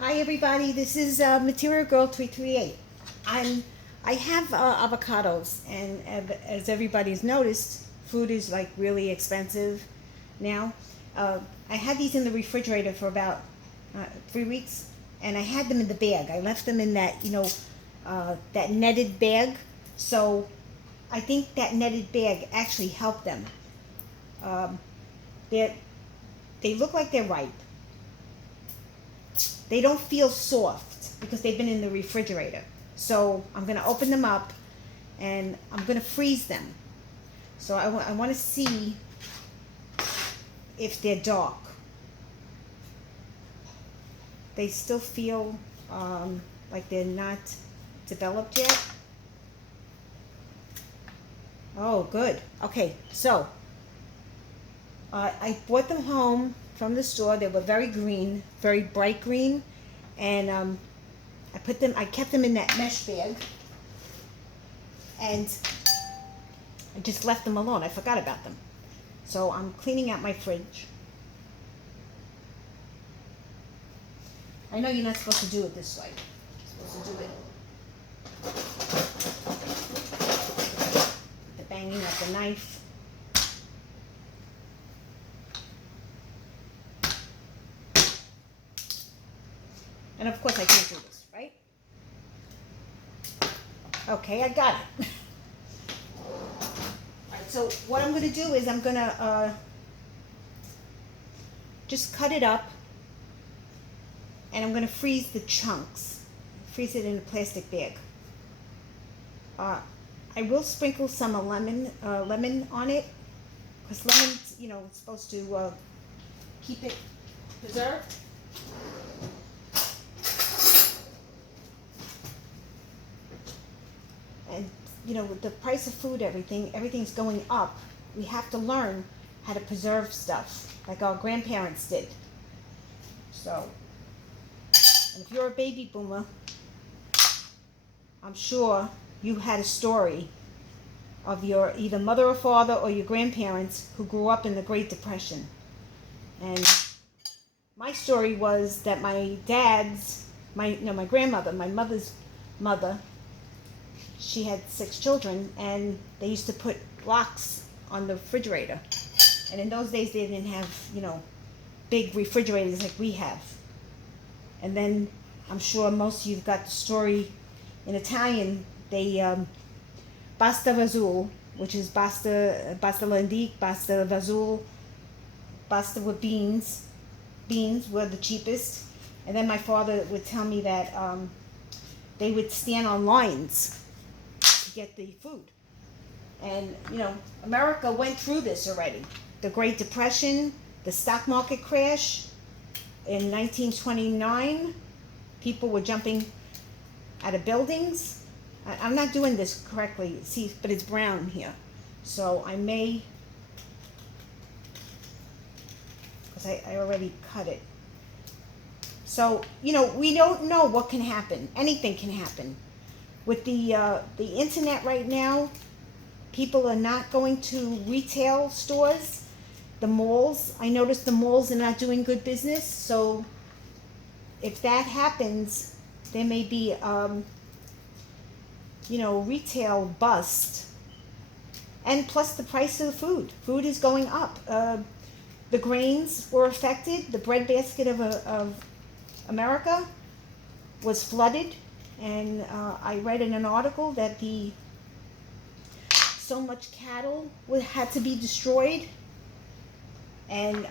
Hi everybody, this is Material Girl 338. I have avocados, and as everybody's noticed, food is like really expensive now. I had these in the refrigerator for about 3 weeks, and I had them in the bag. I left them in that that netted bag. So I think that netted bag actually helped them. Um, they they look like they're ripe. They don't feel soft because they've been in the refrigerator. So I'm going to open them up and I'm going to freeze them. So I want to see if they're dark. They still feel like they're not developed yet. Oh, good. Okay, so I brought them home from the store. They were very green, very bright green, and I kept them in that mesh bag, and I just left them alone. I forgot about them. So I'm cleaning out my fridge. I know you're not supposed to do it this way. You're supposed to do it the banging of the knife. And of course I can't do this, right? Okay, I got it. Alright, so what I'm going to do is I'm going to just cut it up, and I'm going to freeze the chunks. Freeze it in a plastic bag. I will sprinkle some lemon on it, because lemon, it's supposed to keep it preserved. And with the price of food, everything's going up. We have to learn how to preserve stuff like our grandparents did. So, and if you're a baby boomer, I'm sure you had a story of your either mother or father or your grandparents who grew up in the Great Depression. And my story was that my grandmother, my mother's mother, she had 6 children, and they used to put locks on the refrigerator. And in those days, they didn't have, big refrigerators like we have. And then I'm sure most of you've got the story in Italian. They pasta vazul, which is pasta lendic, pasta vazul, pasta with beans. Beans were the cheapest. And then my father would tell me that they would stand on lines to get the food. And America went through this already. The Great Depression, the stock market crash in 1929. People were jumping out of buildings. I'm not doing this correctly, see, but it's brown here. So I may, because I already cut it. So, we don't know what can happen. Anything can happen. With the internet right now, people are not going to retail stores. The malls, I noticed the malls are not doing good business. So if that happens, there may be, retail bust. And plus the price of the food. Food is going up. The grains were affected. The breadbasket of America was flooded. And I read in an article that so much cattle had to be destroyed, and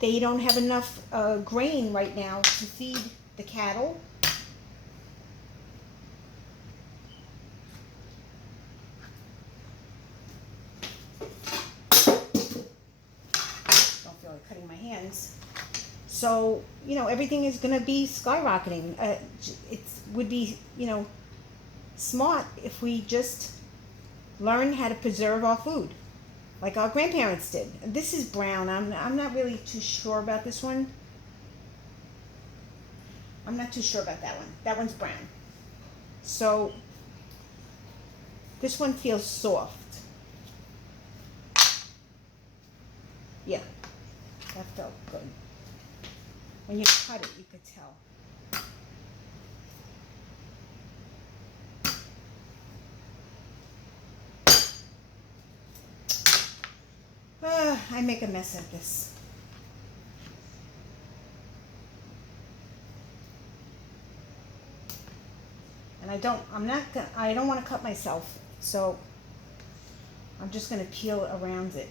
they don't have enough grain right now to feed the cattle. Don't feel like cutting my hands. So, everything is going to be skyrocketing. It would be, smart if we just learn how to preserve our food, like our grandparents did. This is brown. I'm not really too sure about this one. I'm not too sure about that one. That one's brown. So, this one feels soft. Yeah, that felt good. When you cut it, you could tell. I make a mess of this. And I don't want to cut myself, so I'm just going to peel around it.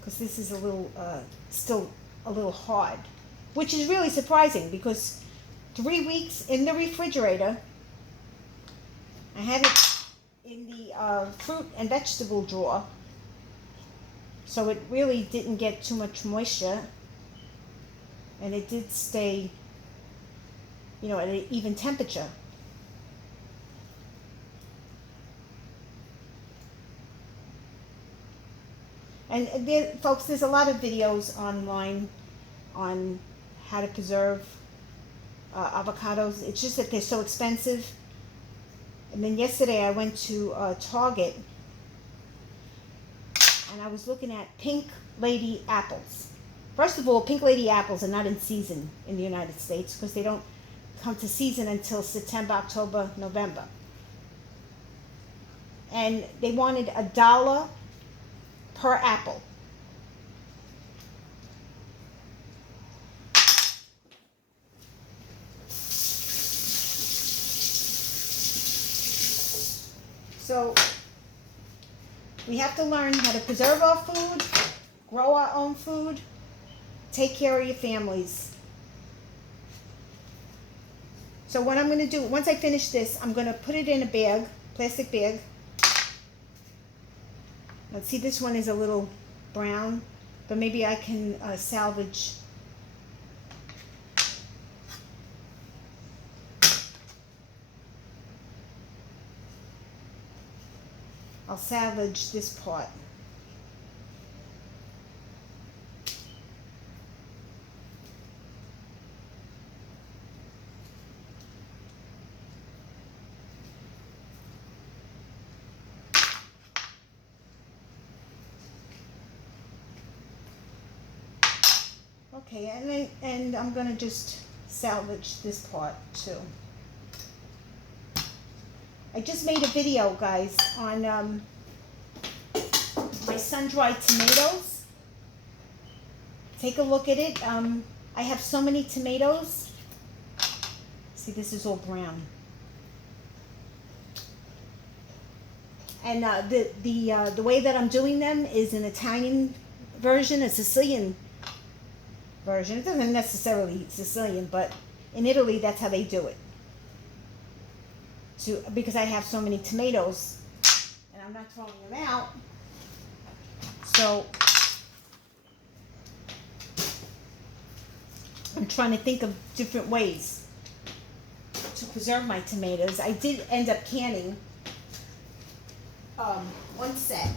Because this is a little, still a little hard, which is really surprising because 3 weeks in the refrigerator, I had it in the fruit and vegetable drawer, so it really didn't get too much moisture, and it did stay, you know, at an even temperature. And there, folks, there's a lot of videos online on how to preserve avocados. It's just that they're so expensive. And then yesterday I went to Target, and I was looking at Pink Lady apples. First of all, Pink Lady apples are not in season in the United States because they don't come to season until September, October, November. And they wanted $1 per apple. So we have to learn how to preserve our food, grow our own food, take care of your families. So what I'm going to do, once I finish this, I'm going to put it in a bag, plastic bag. Let's see, this one is a little brown, but maybe I can salvage. I'll salvage this part. Okay, and I'm going to just salvage this part too. I just made a video, guys, on my sun-dried tomatoes. Take a look at it. I have so many tomatoes. See, this is all brown. And the way that I'm doing them is an Italian version, a Sicilian version. It doesn't necessarily Sicilian, but in Italy, that's how they do it. Because I have so many tomatoes, and I'm not throwing them out. So I'm trying to think of different ways to preserve my tomatoes. I did end up canning one set.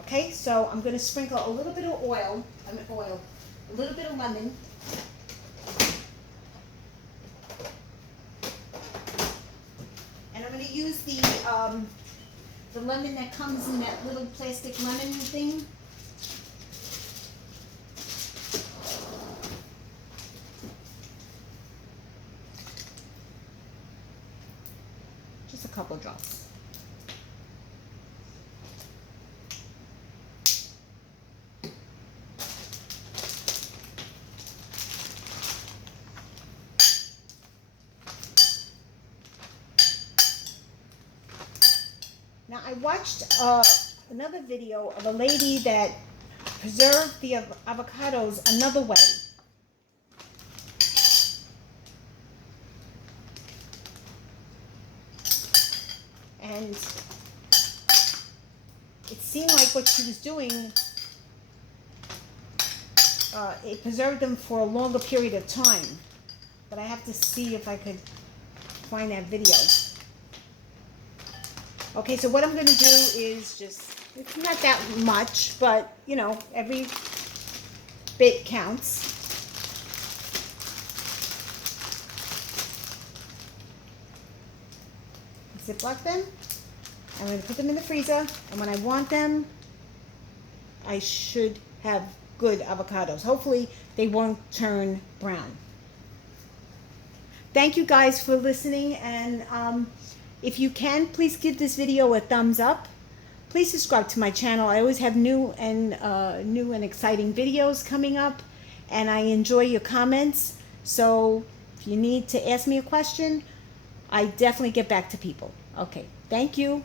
Okay, so I'm going to sprinkle a little bit of oil, a little bit of lemon. And I'm going to use the lemon that comes in that little plastic lemon thing. Just a couple drops. Now I watched another video of a lady that preserved the avocados another way. And it seemed like what she was doing, it preserved them for a longer period of time. But I have to see if I could find that video. Okay, so what I'm going to do is just, it's not that much, but, you know, every bit counts. Ziploc them. I'm going to put them in the freezer, and when I want them, I should have good avocados. Hopefully they won't turn brown. Thank you guys for listening, and if you can, please give this video a thumbs up. Please subscribe to my channel. I always have new and exciting videos coming up, and I enjoy your comments. So if you need to ask me a question, I definitely get back to people. Okay, thank you.